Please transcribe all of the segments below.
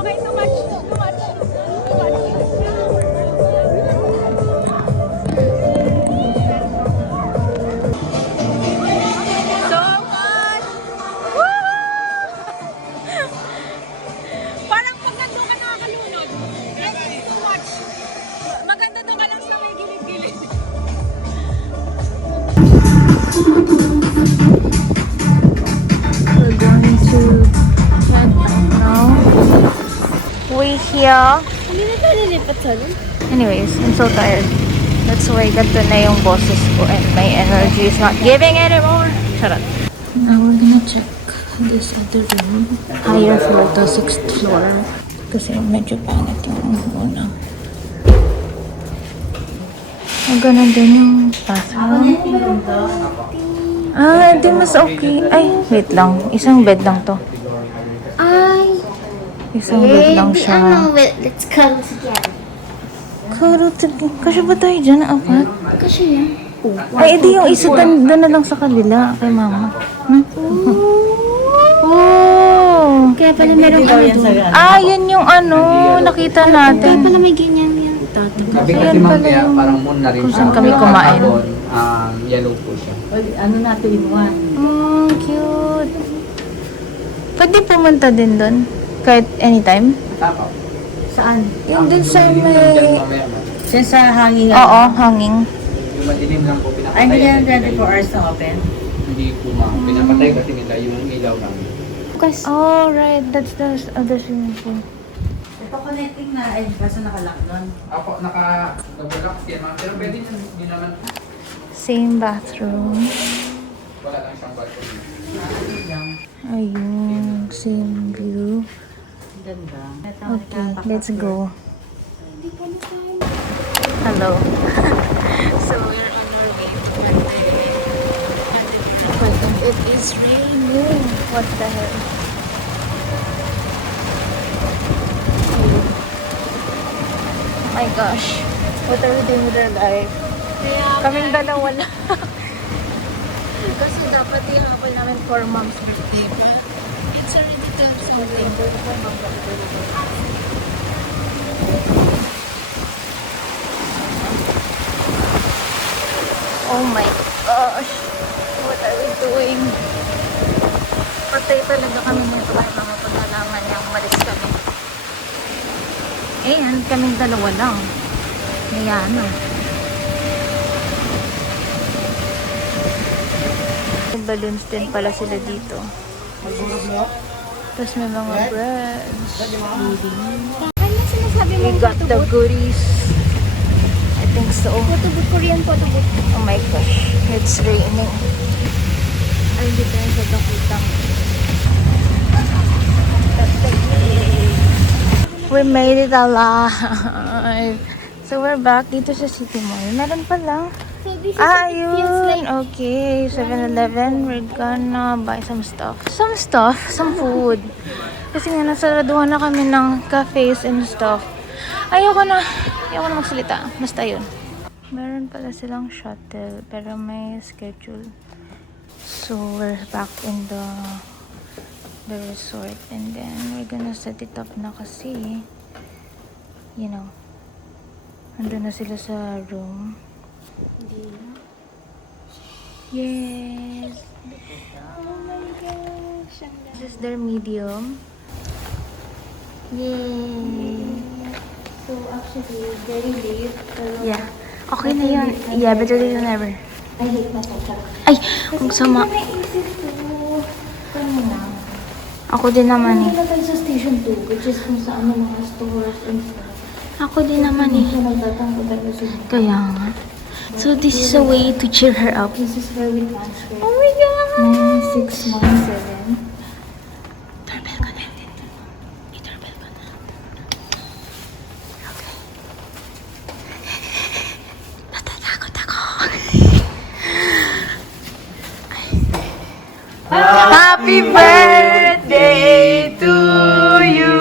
Okay, too much. Too much. Too much. So much! Woo! Parang pag nandun ka nakakalunod. It's too much. Maganda doon ka lang sa may gilid-gilid. We're going to head back now. We here. Hindi na tayo nilipat sa nun. Anyways, I'm so tired. That's why ganito na yung boses ko and my energy is not giving anymore. Shut up. Now we're gonna check this other room. Higher floor to 6th floor. Kasi medyo pangit yung una. Maganda din yung bathroom. Ah, di mas okay. Ay, wait lang. Isang bed lang to. Ay! Isang bed lang siya. Let's cuddle together. Kasi ba tayo dyan, apat? Kasi yan. Ay, edi yung isa doon na lang sa kabila, kay mama. Hmm? Oh! Kaya pala meron kami doon. Ah, yun yung ano, nakita Kaya natin. pala may ganyan yan. Sabi kasi ma'am, kaya parang moon na rin Kung siya. saan kami kumain. Yellow po siya. Ano natin inuwan? Cute. Pwede pumunta din doon? Kahit anytime? Tapa. Saan? Yung dun sa Diyan may... mamaya ma'am. Diyan sa hangin. Oo, hanging. Yung madilim lang po pinapatay. Ay, hindi yan nila 24 hours na open? Hindi po ma'am. Pinapatay kasi nila yung ilaw namin. Oh, right. That's the other swimming pool. Ito connecting na. Ay, basta nakalock doon. Ako, naka-double lock yan ma'am. Pero pwede nyo naman. Same bathroom. Wala lang siyang balcony. Ayun, same view. Ganda. Okay, let's go. Hello. So we're on our way to Monday. And it is raining. What the hell? Oh my gosh. What are we doing with our life? Kaming dalawa lang. Kasi dapat i-hapon namin for mom's birthday. It's already 12 something. Oh my gosh. What are we doing? Patay talaga kami nito kaya mga pag-alaman niya umalis kami. And kaming dalawa lang. Kaya na. May balloons din pala sila dito. Tapos may mga breads. Ano sinasabi mo? We got the goodies. I think so. Photobooth, Korean photobooth. Oh my gosh. It's raining. Ay, hindi tayo sa dakutang. We made it alive. So we're back dito sa City Mall. Meron pa lang. So this is what it feels like. Ayun. Okay. 7-Eleven. We're gonna buy some stuff. Some food. Kasi nga nasaraduhan na kami ng cafes and stuff. Ayoko na magsalita. Basta yun. Meron pala silang shuttle. Pero may schedule. So we're back in the resort. And then we're gonna set it up na kasi you know, andun na sila sa room. Yes! Oh my gosh! This is their medium. Yay! So actually, very late. Pero Yeah. Okay na yun. Yeah, better late than never. I hate myself. Ay! Ang sama. Naisip ko kanina. Ako din naman eh. Punta tayo sa station 2, which is kung saan yung mga stores and stuff. Ako din naman eh. So nagtatangko tayo sa Kaya nga. So this is a way to cheer her up. This is where we transfer. Oh my God! 9617. Doorbell ka na. I-doorbell ka na. Okay. Natatakot ako. Happy birthday to you.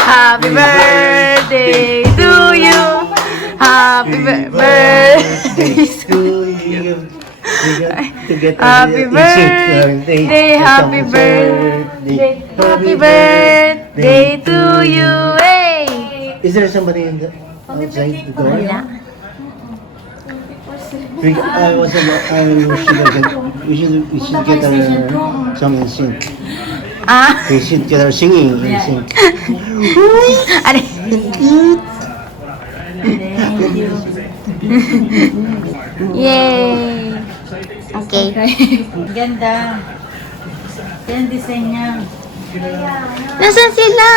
Happy birthday to you. Happy birthday to you. Happy birthday, happy birthday, happy birthday day to you, hey! Is there somebody in the outside the door? Wala. We should get our song and sing. Ah, We should get our singing and sing. ano? Thank you. Yay! Okay. Ang ganda. Yan design niya. Nasaan sila?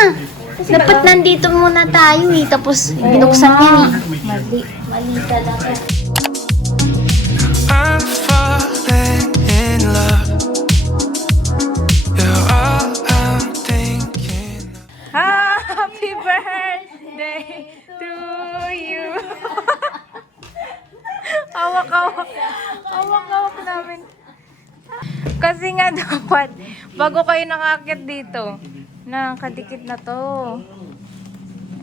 Dapat nandito muna tayo eh. Tapos binuksan yan eh. Mali talaga. I'm falling in love. You're all I'm thinking of. Happy birthday to you. Awak namin. Kasi nga dapat, bago kayo nakakit dito, nakadikit na to.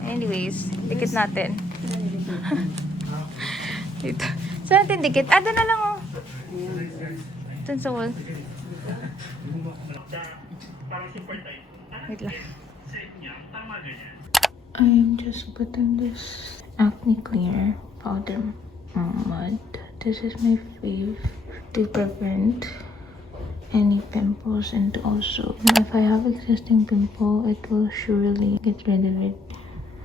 Anyways, dikit natin. Dito. Saan natin dikit? Doon na lang oh. Doon sa wall. Wait lang. I am just putting this acne clear powder mud. This is my fave to prevent any pimples and to also, if I have existing pimple, it will surely get rid of it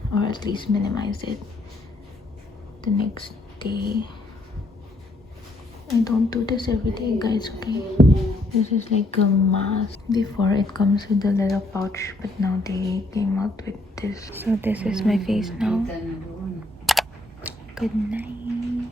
or at least minimize it the next day. And don't do this every day, guys, okay? This is like a mask. Before it comes with a little pouch, but now they came out with this. So this is my face now. Good night.